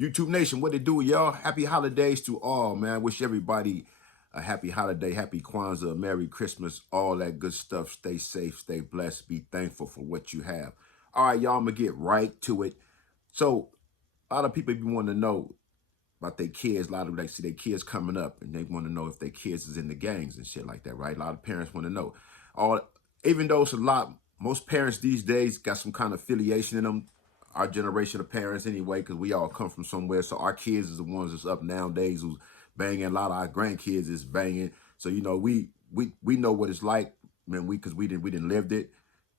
YouTube Nation, what it do, y'all? Happy holidays to all, man. Wish everybody a happy holiday, happy Kwanzaa, Merry Christmas, all that good stuff. Stay safe, stay blessed, be thankful for what you have. All right, y'all, I'm going to get right to it. So, a lot of people be wanting to know about their kids. A lot of them, they see their kids coming up, and they want to know if their kids is in the gangs and shit like that, right? A lot of parents want to know. All, even though it's a lot, most parents these days got some kind of affiliation in them. Our generation of parents, anyway, because we all come from somewhere. So our kids is the ones that's up nowadays who's banging. A lot of our grandkids is banging. So we know what it's like, man. Because we didn't lived it.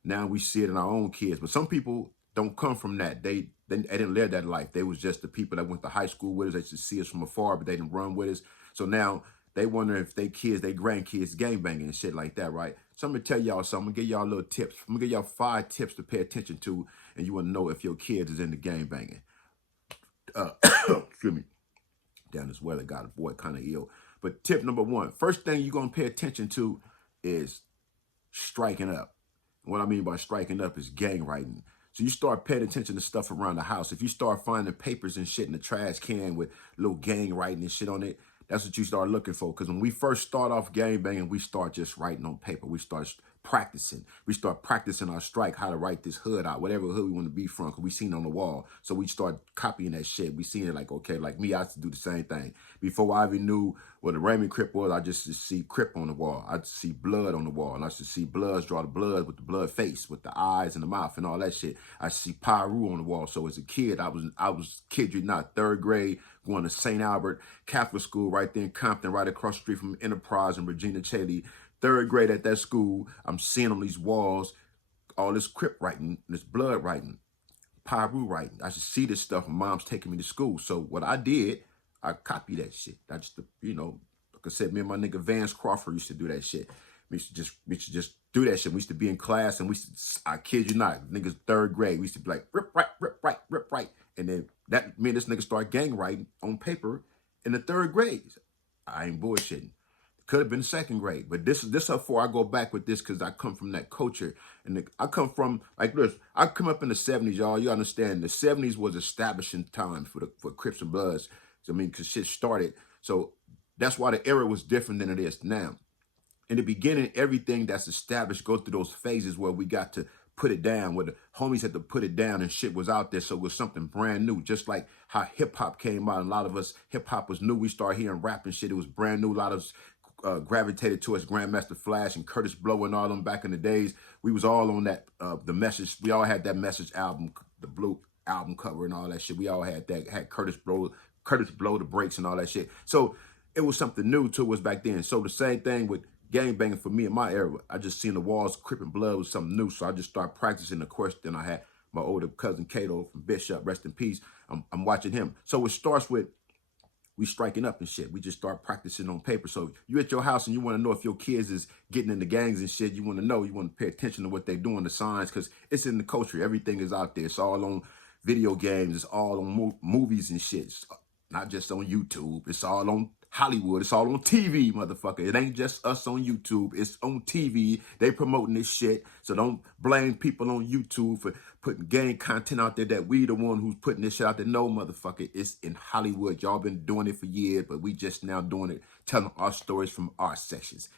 Now we see it in our own kids. But some people don't come from that. They didn't live that life. They was just the people that went to high school with us. They just see us from afar, but they didn't run with us. So now they wonder if they kids, they grandkids, gang banging and shit like that, right? So I'm gonna tell y'all something. I'm gonna give y'all little tips. I'm gonna give y'all 5 tips to pay attention to, and you wanna know if your kids is in the gang banging. Excuse me. Down this weather got a boy kind of ill. But tip number 1, first thing you're gonna pay attention to is striking up. What I mean by striking up is gang writing. So you start paying attention to stuff around the house. If you start finding papers and shit in the trash can with little gang writing and shit on it, that's what you start looking for. Because when we first start off gang banging, we start just writing on paper. We start practicing. We start practicing our strike, how to write this hood out, whatever hood we want to be from, because we seen it on the wall. So we start copying that shit. We seen it like, okay, like me, I used to do the same thing. Before I even knew what a Raymond Crip was, I just see Crip on the wall. I just see blood on the wall. And I used to see Bloods draw the blood with the blood face, with the eyes and the mouth and all that shit. I see Pyru on the wall. So as a kid, I was kid you not, 3rd grade, going to St. Albert Catholic School right there in Compton, right across the street from Enterprise and Regina Chaley. 3rd grade at that school, I'm seeing on these walls all this Crip writing, this blood writing, Pyru writing. I should see this stuff. My mom's taking me to school. So what I did, I copied that shit. I just, like I said, me and my nigga Vance Crawford used to do that shit. We used to just do that shit. We used to be in class and I kid you not, niggas 3rd grade, we used to be like, rip, right, rip, right, rip, right. And then that made this nigga start gang writing on paper in the 3rd grade. I ain't bullshitting. Could have been 2nd grade, but this how far I go back with this because I come from that culture, and I come from like this. I come up in the 70s, y'all. You understand? The 70s was establishing time for Crips and Bloods. So, I mean, because shit started. So that's why the era was different than it is now. In the beginning, everything that's established goes through those phases where we got to put it down, where the homies had to put it down and shit was out there. So it was something brand new, just like how hip hop came out. A lot of us, hip hop was new. We started hearing rap and shit. It was brand new. A lot of us gravitated towards Grandmaster Flash and Curtis Blow and all them back in the days. We was all on that, the Message. We all had that Message album, the blue album cover and all that shit. We all had that, had Curtis Blow the breaks and all that shit. So it was something new to us back then. So the same thing with gang banging for me in my era. I just seen the walls, Crip and Blood was something new. So I just started practicing. Of course, then I had my older cousin Kato from Bishop, rest in peace. I'm watching him. So it starts with we striking up and shit. We just start practicing on paper. So you at your house and you want to know if your kids is getting into gangs and shit. You want to know. You want to pay attention to what they're doing, the signs, because it's in the culture. Everything is out there. It's all on video games. It's all on movies and shit. It's not just on YouTube. It's all on Hollywood. It's all on TV, motherfucker. It ain't just us on YouTube. It's on TV. They promoting this shit. So don't blame people on YouTube for putting gang content out there that we the one who's putting this shit out there. No, motherfucker. It's in Hollywood. Y'all been doing it for years, but we just now doing it, telling our stories from our sections.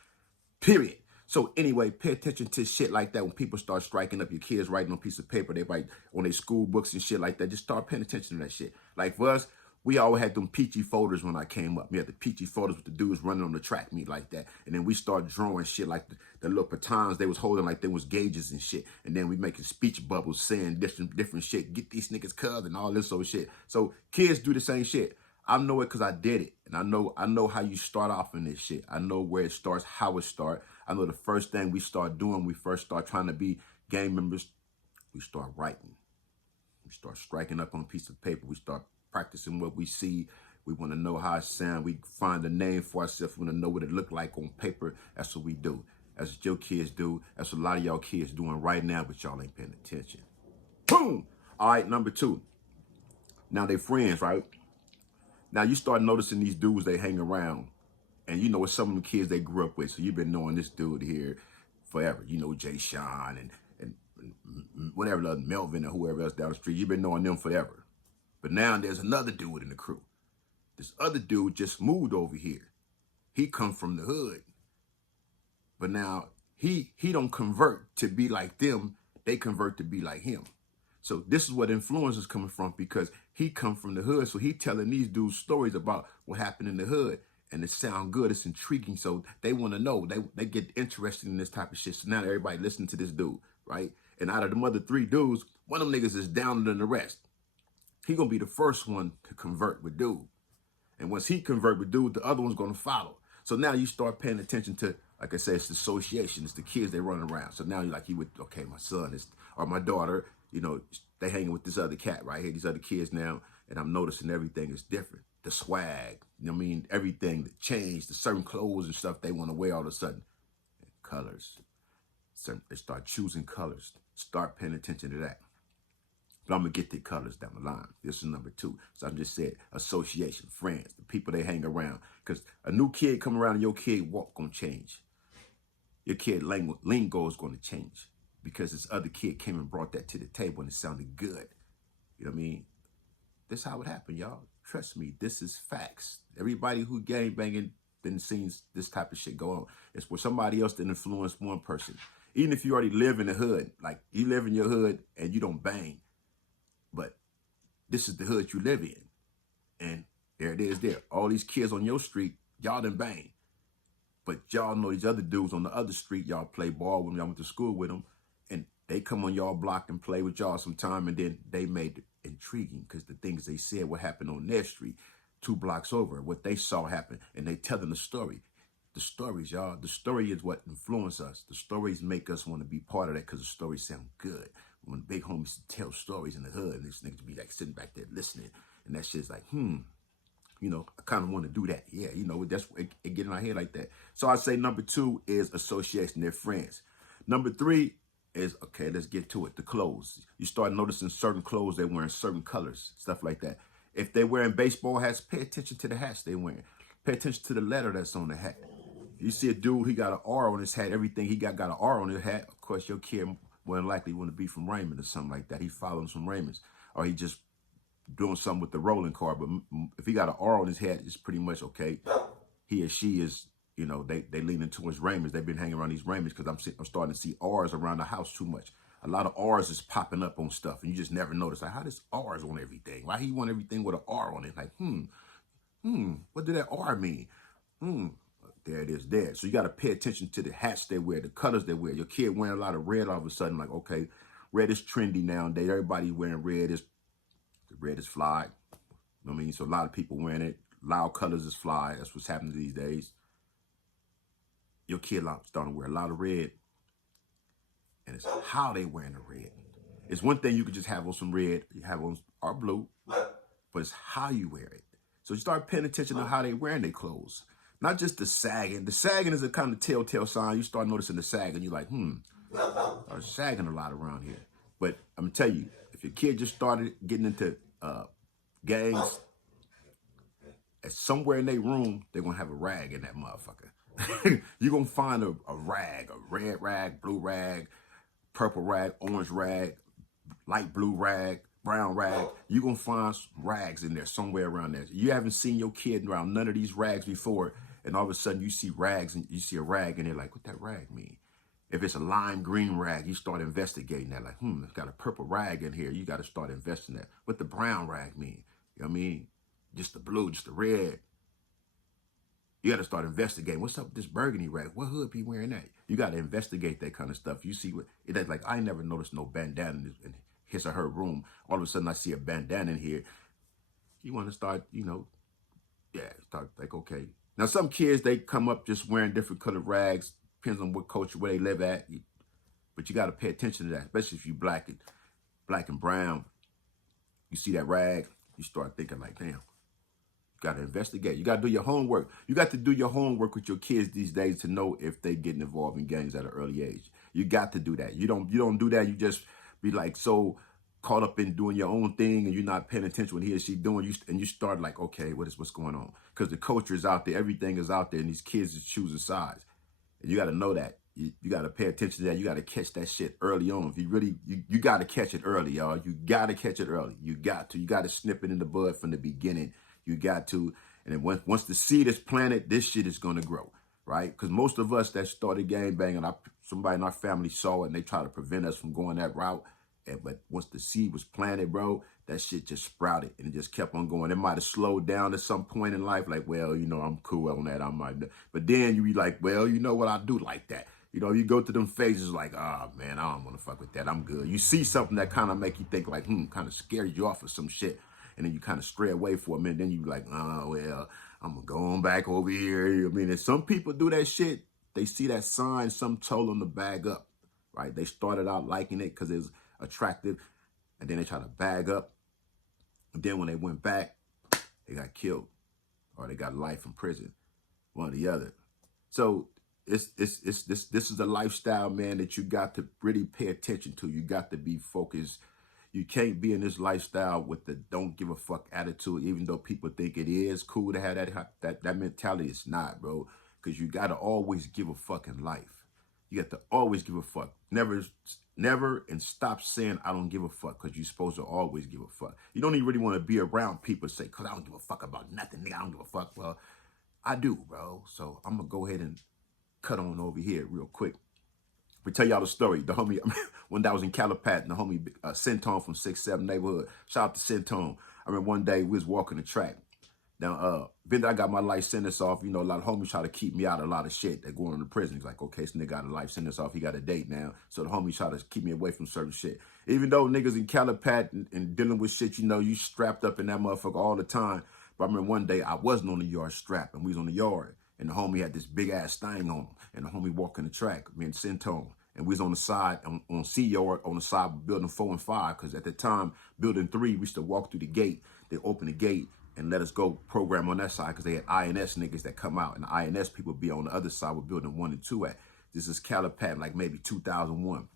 Period. So anyway, pay attention to shit like that. When people start striking up, your kids writing on a piece of paper, they write on their school books and shit like that. Just start paying attention to that shit. Like for us, we always had them peachy folders when I came up. We had the peachy folders with the dudes running on the track meet like that. And then we start drawing shit like the little batons they was holding like they was gauges and shit. And then we making speech bubbles saying different shit. Get these niggas cuz and all this old shit. So kids do the same shit. I know it because I did it. And I know how you start off in this shit. I know where it starts, how it starts. I know the first thing we start doing, we first start trying to be gang members, we start writing. We start striking up on a piece of paper. We start practicing what we see. We want to know how it sounds. We find a name for ourselves. We want to know what it look like on paper. That's what we do. That's what your kids do. That's what a lot of y'all kids doing right now, but y'all ain't paying attention. Boom! All right, number 2. Now they friends, right? Now you start noticing these dudes they hang around. And you know it's some of the kids they grew up with. So you've been knowing this dude here forever. You know Jay Sean and whatever, Melvin or whoever else down the street. You've been knowing them forever. But now there's another dude in the crew. This other dude just moved over here. He come from the hood. But now he don't convert to be like them. They convert to be like him. So this is what influence is coming from, because he come from the hood. So he telling these dudes stories about what happened in the hood. And it sound good. It's intriguing. So they want to know. They get interested in this type of shit. So now everybody listening to this dude, right? And out of the other 3 dudes, one of them niggas is downer than the rest. He gonna be the first one to convert with dude. And once he convert with dude, the other one's gonna follow. So now you start paying attention to, like I said, it's the association. It's the kids they running around. So now you're like, okay, my son is, or my daughter, you know, they hanging with this other cat right here, these other kids now, and I'm noticing everything is different. The swag, you know what I mean? Everything, the change, the certain clothes and stuff they want to wear all of a sudden. And colors. So they start choosing colors. Start paying attention to that. But I'm going to get the colors down the line. This is number 2. So I just said association, friends, the people they hang around. Because a new kid come around and your kid walk going to change. Your kid lingo is going to change. Because this other kid came and brought that to the table and it sounded good. You know what I mean? This is how it happened, y'all. Trust me, this is facts. Everybody who gang banging been seeing this type of shit go on. It's where somebody else that influenced one person. Even if you already live in the hood, like you live in your hood and you don't bang, but this is the hood you live in. And there it is there. All these kids on your street, y'all done bang. But y'all know these other dudes on the other street, y'all play ball with them, y'all went to school with them, and they come on y'all block and play with y'all sometime, and then they made it intriguing because the things they said what happened on their street 2 blocks over, what they saw happen, and they telling the story. The stories, y'all, the story is what influence us. The stories make us want to be part of that because the stories sound good. When big homies tell stories in the hood, and this niggas be like sitting back there listening, and that shit's like, you know, I kind of want to do that. Yeah, you know, that's it get in our head like that. So I say number 2 is association, they're friends. Number 3 is, okay, let's get to it, the clothes. You start noticing certain clothes they're wearing, certain colors, stuff like that. If they're wearing baseball hats, pay attention to the hats they're wearing. Pay attention to the letter that's on the hat. You see a dude, he got an R on his hat, everything he got an R on his hat. Of course, your kid more than likely want to be from Raymond or something like that. He following some Raymonds, or he just doing something with the rolling card. But if he got an R on his head, it's pretty much okay. He or she is, you know, they leaning towards Raymonds. They've been hanging around these Raymonds because I'm starting to see R's around the house too much. A lot of R's is popping up on stuff, and you just never notice. Like, how does R's on everything? Why he want everything with an R on it? Like, what did that R mean? There it is there. So you got to pay attention to the hats they wear, the colors they wear. Your kid wearing a lot of red all of a sudden, like, okay, red is trendy nowadays. Everybody wearing red. Red is fly. You know what I mean? So a lot of people wearing it. Loud colors is fly. That's what's happening these days. Your kid starting to wear a lot of red. And it's how they wearing the red. It's one thing you could just have on some red, you have on or blue, but it's how you wear it. So you start paying attention to how they wearing their clothes. Not just the sagging. The sagging is a kind of telltale sign. You start noticing the sagging. You're like, are sagging a lot around here. But I'm going to tell you, if your kid just started getting into gangs, somewhere in their room, they're going to have a rag in that motherfucker. You're going to find a rag, a red rag, blue rag, purple rag, orange rag, light blue rag, brown rag. You're going to find some rags in there somewhere around there. You haven't seen your kid around none of these rags before, and all of a sudden you see rags and you see a rag and they're like, what that rag mean? If it's a lime green rag, you start investigating that. Like, it's got a purple rag in here. You got to start investing that. What the brown rag mean? You know what I mean? Just the blue, just the red. You got to start investigating. What's up with this burgundy rag? What hood be wearing that? You got to investigate that kind of stuff. You see what it's like. I never noticed no bandana in his or her room. All of a sudden I see a bandana in here. You want to start, start like, okay. Now some kids, they come up just wearing different colored rags. Depends on what culture, where they live at. But you got to pay attention to that, especially if you black and brown. You see that rag, you start thinking like, damn. You got to investigate. You got to do your homework. You got to do your homework with your kids these days to know if they getting involved in gangs at an early age. You got to do that. You don't do that. You just be like so caught up in doing your own thing and you're not paying attention what he or she doing. You start like, okay, what's going on? Because the culture is out there. Everything is out there and these kids is choosing sides. And you got to know that. You got to pay attention to that. You got to catch that shit early on. If you really, you got to catch it early, y'all. You got to catch it early. You got to snip it in the bud from the beginning. You got to. And then once the seed is planted, this shit is going to grow, right? Because most of us that started gang banging, somebody in our family saw it and they try to prevent us from going that route. But once the seed was planted, bro, that shit just sprouted and it just kept on going. It might have slowed down at some point in life, like, well, you know, I'm cool on that. But then you be like, well, you know what, I do like that. You know, you go through them phases like, oh, man, I don't want to fuck with that. I'm good. You see something that kind of make you think like, kind of scares you off of some shit. And then you kind of stray away for a minute. Then you be like, oh, well, I'm going to go on back over here. I mean, if some people do that shit, they see that sign, some told them to bag up, right? They started out liking it because it's attractive. And then they try to bag up. And then when they went back, they got killed or they got life in prison, one or the other. So this is a lifestyle, man, that you got to really pay attention to. You got to be focused. You can't be in this lifestyle with the don't give a fuck attitude, even though people think it is cool to have that mentality. It's not, bro, because you got to always give a fuck in life. You got to always give a fuck. Never and stop saying I don't give a fuck, because you're supposed to always give a fuck. You don't even really want to be around people say, because I don't give a fuck about nothing, nigga, I don't give a fuck. Well, I do, bro. So I'm going to go ahead and cut on over here real quick. We tell y'all the story. The homie, when I was in Calipat, the homie Centone from 6-7 neighborhood. Shout out to Centone. I remember one day we was walking the track. Now, then I got my life sentence off. You know, a lot of homies try to keep me out of a lot of shit. They going to prison. He's like, okay, this nigga got a life sentence off. He got a date now. So the homies try to keep me away from certain shit. Even though niggas in Calipat and dealing with shit, you know, you strapped up in that motherfucker all the time. But I remember one day I wasn't on the yard strap and we was on the yard. And the homie had this big ass thing on him. And the homie walking the track, me and Centone. And we was on the side, on C yard, on the side of building 4 and 5. Because at the time, building 3, we used to walk through the gate. They open the gate and let us go program on that side, because they had INS niggas that come out. And the INS people be on the other side where building 1 and 2 at. This is Calipat, like maybe 2001.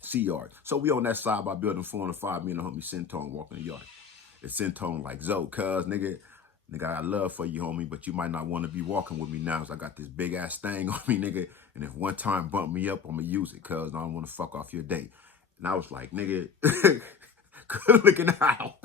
C yard. So we on that side by building 4 and 5, me and the homie Centone walking the yard. And Centone like, Zo, cuz, nigga, I got love for you, homie, but you might not want to be walking with me now, because I got this big ass thing on me, nigga. And if one time bump me up, I'm going to use it, cuz I don't want to fuck off your day. And I was like, nigga, good looking out.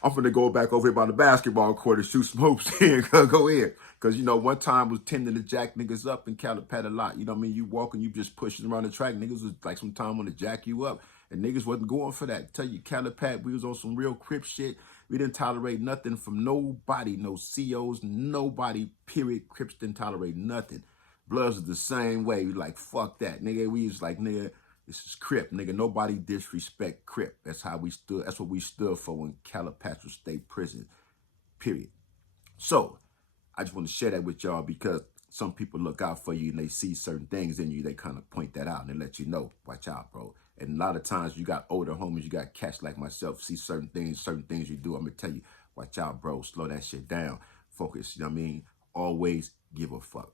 I'm finna go back over here by the basketball court and shoot some hoops here. Go ahead. Because, you know, one time was tending to jack niggas up in Calipat a lot. You know what I mean? You walking, you just pushing around the track. Niggas was like some time want to jack you up. And niggas wasn't going for that. Tell you, Calipat, we was on some real Crip shit. We didn't tolerate nothing from nobody, no COs, nobody, period. Crips didn't tolerate nothing. Bloods was the same way. We like, fuck that, nigga. We was like, nigga, this is Crip, nigga. Nobody disrespect Crip. That's how we stood. That's what we stood for in Calipatria State Prison, period. So I just want to share that with y'all, because some people look out for you and they see certain things in you. They kind of point that out and they let you know, watch out, bro. And a lot of times you got older homies, you got cats like myself, see certain things you do. I'm going to tell you, watch out, bro. Slow that shit down. Focus, you know what I mean? Always give a fuck.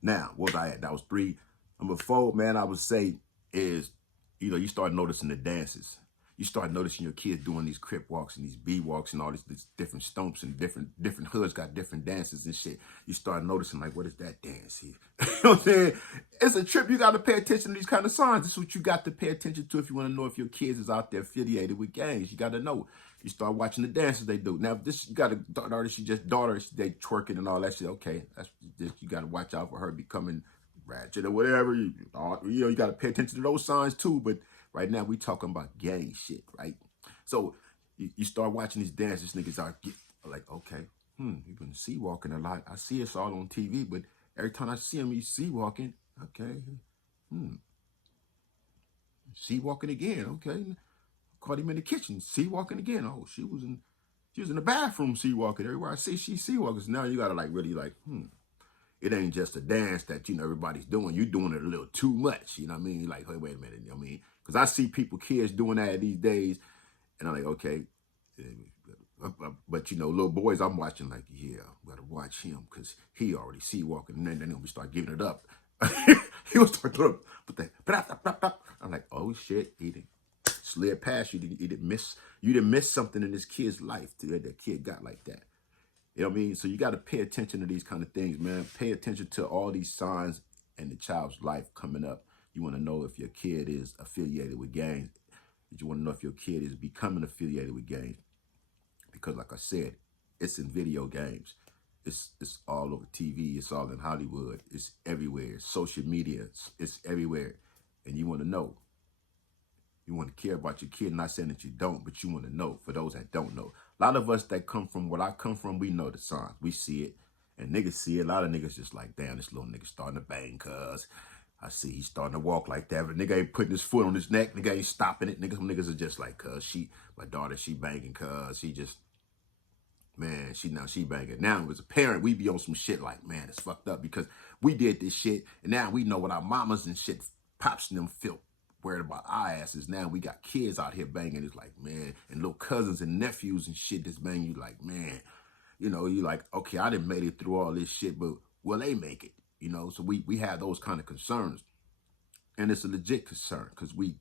Now, what was I at? That was 3. Number 4, man, I would say is, you know, you start noticing the dances. You start noticing your kids doing these Crip walks and these B walks and all these different stomps, and different hoods got different dances and shit. You start noticing, like, what is that dance here? You know what I'm saying? It's a trip. You got to pay attention to these kind of signs. This is what you got to pay attention to if you want to know if your kids is out there affiliated with gangs. You got to know. You start watching the dances they do. Now, if this, you got a daughter, they twerking and all that shit. Okay, that's just, you got to watch out for her becoming ratchet or whatever. You know, you got to pay attention to those signs too. But right now, we talking about gang shit, right? So you start watching these dances, niggas are like, okay, you've been sea walking a lot. I see us all on TV, but every time I see him, he's sea walking. Okay, sea walking again. Okay, caught him in the kitchen, sea walking again. Oh, she was in the bathroom, sea walking. Everywhere I see, she's sea walking. So now you gotta like really like, it ain't just a dance that, you know, everybody's doing. You're doing it a little too much. You know what I mean? You're like, hey, wait a minute. You know what I mean? Because I see kids doing that these days. And I'm like, okay. But, you know, little boys, I'm watching like, yeah, I got to watch him because he already sea walking. And then we start giving it up. He was start doing I'm like, oh, shit. He didn't slid past you. You didn't miss something in this kid's life that kid got like that. You know what I mean? So you got to pay attention to these kind of things, man. Pay attention to all these signs in the child's life coming up. You want to know if your kid is affiliated with gangs. You want to know if your kid is becoming affiliated with gangs. Because like I said, it's in video games. It's all over TV. It's all in Hollywood. It's everywhere. It's social media. It's everywhere. And you want to know. You want to care about your kid. Not saying that you don't, but you want to know for those that don't know. A lot of us that come from what I come from, we know the signs. We see it. And niggas see it. A lot of niggas just like, damn, this little nigga starting to bang, cuz. I see he's starting to walk like that. But nigga ain't putting his foot on his neck. Nigga ain't stopping it. Some niggas are just like, cuz, my daughter, she banging, cuz. She just, man, she banging. Now, as a parent, we be on some shit like, man, it's fucked up because we did this shit. And now we know what our mamas and shit, pops and them feel worried about our asses. Now we got kids out here banging. It's like, man, and little cousins and nephews and shit that's banging. You like, man, you know, you like, okay, I didn't made it through all this shit, but will they make it? You know, so we have those kind of concerns. And it's a legit concern because we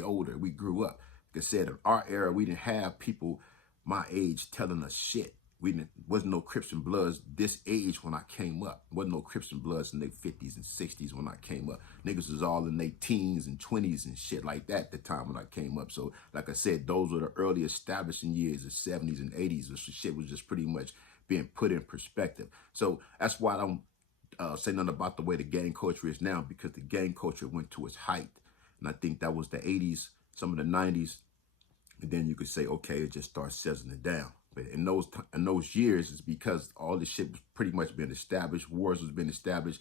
older, we grew up. Like I said, in our era, we didn't have people my age telling us shit. Wasn't no Crips and Bloods this age when I came up. Wasn't no Crips and Bloods in their 50s and 60s when I came up. Niggas was all in their teens and 20s and shit like that at the time when I came up. So, like I said, those were the early establishing years, the 70s and 80s. The shit was just pretty much being put in perspective. So that's why I don't say nothing about the way the gang culture is now, because the gang culture went to its height. And I think that was the 80s, some of the 90s. And then you could say, okay, it just starts settling it down. But in those years, it's because all this shit was pretty much been established. Wars was been established.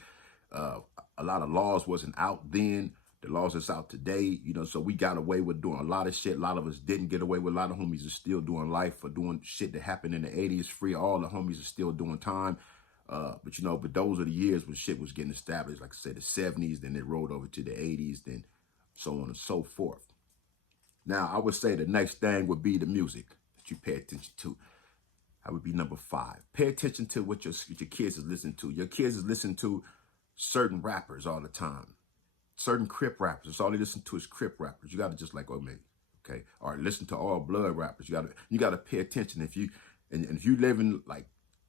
A lot of laws wasn't out then. The laws that's out today, you know, so we got away with doing a lot of shit. A lot of us didn't get away with. A lot of homies are still doing life for doing shit that happened in the 80s free. All the homies are still doing time. But, you know, but those are the years when shit was getting established. Like I said, the 70s, then it rolled over to the 80s, then so on and so forth. Now, I would say the next thing would be the music that you pay attention to. That would be number 5. Pay attention to what your kids is listening to. Your kids is listening to certain rappers all the time. Certain Crip rappers. That's all they listen to is Crip rappers. You got to just like, oh, man, okay? Or listen to all blood rappers. You got to pay attention. If you live in, like,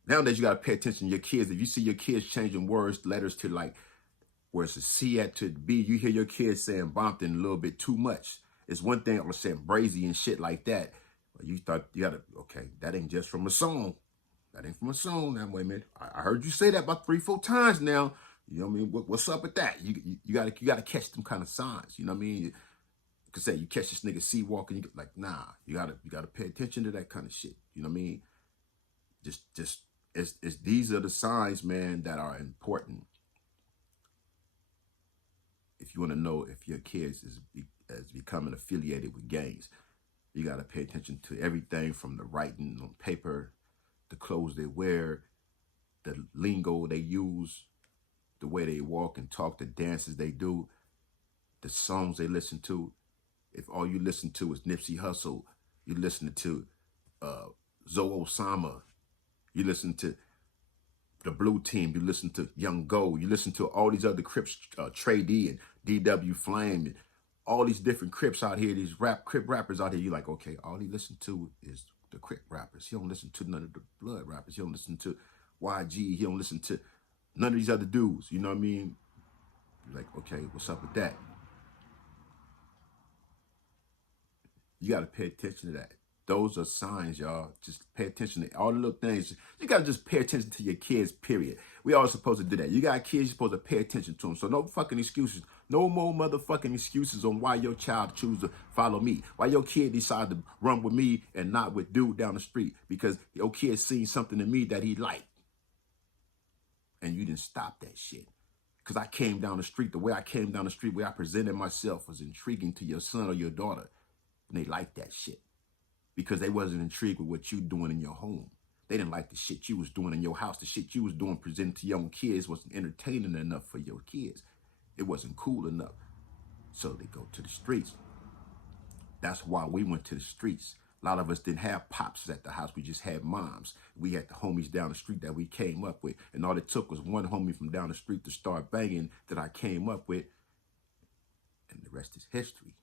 nowadays you got to pay attention to your kids. If you see your kids changing words, letters to, like, where it's a C at to B, you hear your kids saying Bompton a little bit too much. It's one thing I was saying Brazy and shit like that. But you thought you gotta, okay, that ain't just from a song. That ain't from a song. Now, wait a minute. I heard you say that about 3-4 times now. You know what I mean? What's up with that? You gotta catch them kind of signs. You know what I mean? You could say you catch this nigga C walking, you get like, nah, you gotta pay attention to that kind of shit. You know what I mean? It's these are the signs, man, that are important. If you want to know if your kids is becoming affiliated with gangs, you got to pay attention to everything from the writing on paper, the clothes they wear, the lingo they use, the way they walk and talk, the dances they do, the songs they listen to. If all you listen to is Nipsey Hussle, you listening to Zoe Osama, you listen to the Blue Team, you listen to Young Gold, you listen to all these other Crips, Trey D and DW Flame, and all these different Crips out here, these Crip rappers out here. You like, okay, all he listen to is the Crip rappers. He don't listen to none of the blood rappers. He don't listen to YG. He don't listen to none of these other dudes. You know what I mean? You're like, okay, what's up with that? You got to pay attention to that. Those are signs, y'all. Just pay attention to all the little things. You got to just pay attention to your kids, period. We all supposed to do that. You got kids, you're supposed to pay attention to them. So no fucking excuses. No more motherfucking excuses on why your child choose to follow me. Why your kid decide to run with me and not with dude down the street. Because your kid seen something in me that he liked. And you didn't stop that shit. Because I came down the street, the way I came down the street, where I presented myself was intriguing to your son or your daughter. And they liked that shit. Because they wasn't intrigued with what you doing in your home. They didn't like the shit you was doing in your house. The shit you was doing presenting to young kids wasn't entertaining enough for your kids. It wasn't cool enough. So they go to the streets. That's why we went to the streets. A lot of us didn't have pops at the house. We just had moms. We had the homies down the street that we came up with. And all it took was one homie from down the street to start banging that I came up with. And the rest is history.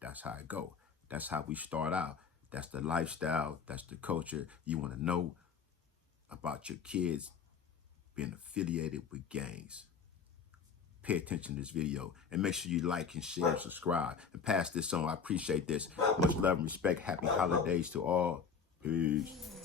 That's how it go. That's how we start out. That's the lifestyle. That's the culture. You want to know about your kids being affiliated with gangs. pay attention to this video. And make sure you like and share and subscribe. And pass this on. I appreciate this. Much love and respect. Happy holidays to all. Peace.